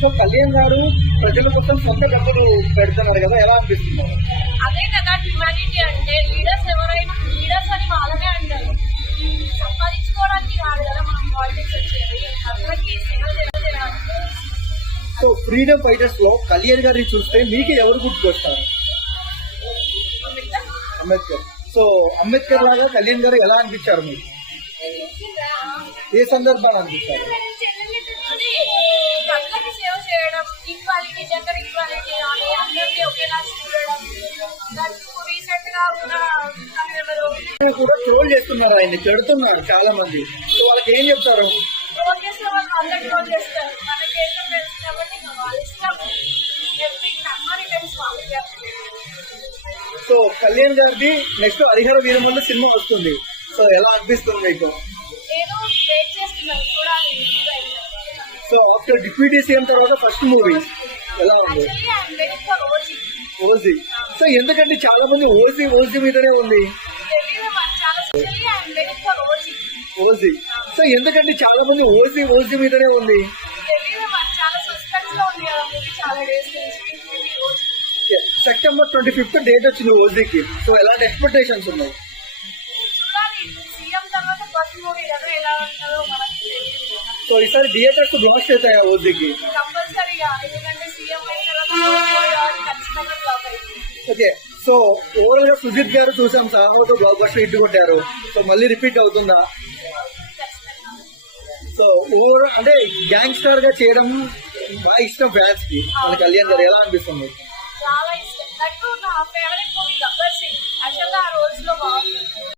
So Kalyan గారు ప్రజల కోసం సొంత డబ్బులు పెడుతున్నారు కదా ఎలా అనిపిస్తుంది? అదే కదా హ్యుమానిటీ అంటే లీడర్స్ ఎవరైనా లీడర్స్ అని వాళ్ళనే అంటారు. సంపాదించుకోవడానికి కాదు కదా మనం పాలిటిక్స్ వచ్చేది. అందరికీ సేవ చేయడానికి సో ఫ్రీడమ్ ఫైటర్స్లో కళ్యాణ్ గారిని చూస్తే మీకు ఎవరు గుర్తుకొస్తారు? అంబేద్కర్. సో అంబేద్కర్ లాగా కళ్యాణ్ గారు ఎలా అనిపించారు మీకు? ఏ సందర్భాలు అనిపించారు? కూడా ట్రోల్ చేస్తున్నారు ఆయన్ని పెడుతున్నారు చాలా మంది సో వాళ్ళకి ఏం చెప్తారు? సో కళ్యాణ్ గారిది నెక్స్ట్ హరిహర వీరమల్ల సినిమా వస్తుంది. సో ఎలా అనిపిస్తుంది మీకు? సో ఆఫ్టర్ డిప్యూటీ సీఎం తర్వాత ఫస్ట్ మూవీ ఎలా ఉంది? ఓజీ సో ఎందుకంటే చాలా మంది ఓజీ ఓజీ మీదనే ఉంది. ఓజీ. సో ఎందుకంటే చాలా మంది ఓజీ ఓజీ మీదనే ఉంది. సెప్టెంబర్ ట్వంటీ ఫిఫ్త్ డేట్ వచ్చింది ఓజీకి. సో ఎలాంటి ఎక్స్పెక్టేషన్స్ ఉన్నాయి? సో ఈసారి థియేటర్స్ ఓజీకి? బ్లాక్ అయింది ఓకే సో ఓవరాల్గా సుజిత్ గారు చూసాం సాహోతో బ్లాక్ బస్టర్ హిట్ కొట్టారు. సో మళ్ళీ రిపీట్ అవుతుందా? సో ఓవర్ అంటే గ్యాంగ్స్టర్గా చేయడం బాగా ఇష్టం ఫ్యాన్స్కి మన కళ్యాణ్ గారు ఎలా అనిపిస్తుంది? చాలా ఇష్టం. దట్టు నా ఫేవరెట్ మూవీ గబ్బర్ సింగ్. యాక్చువల్గా ఆ రోజులో బాగుంది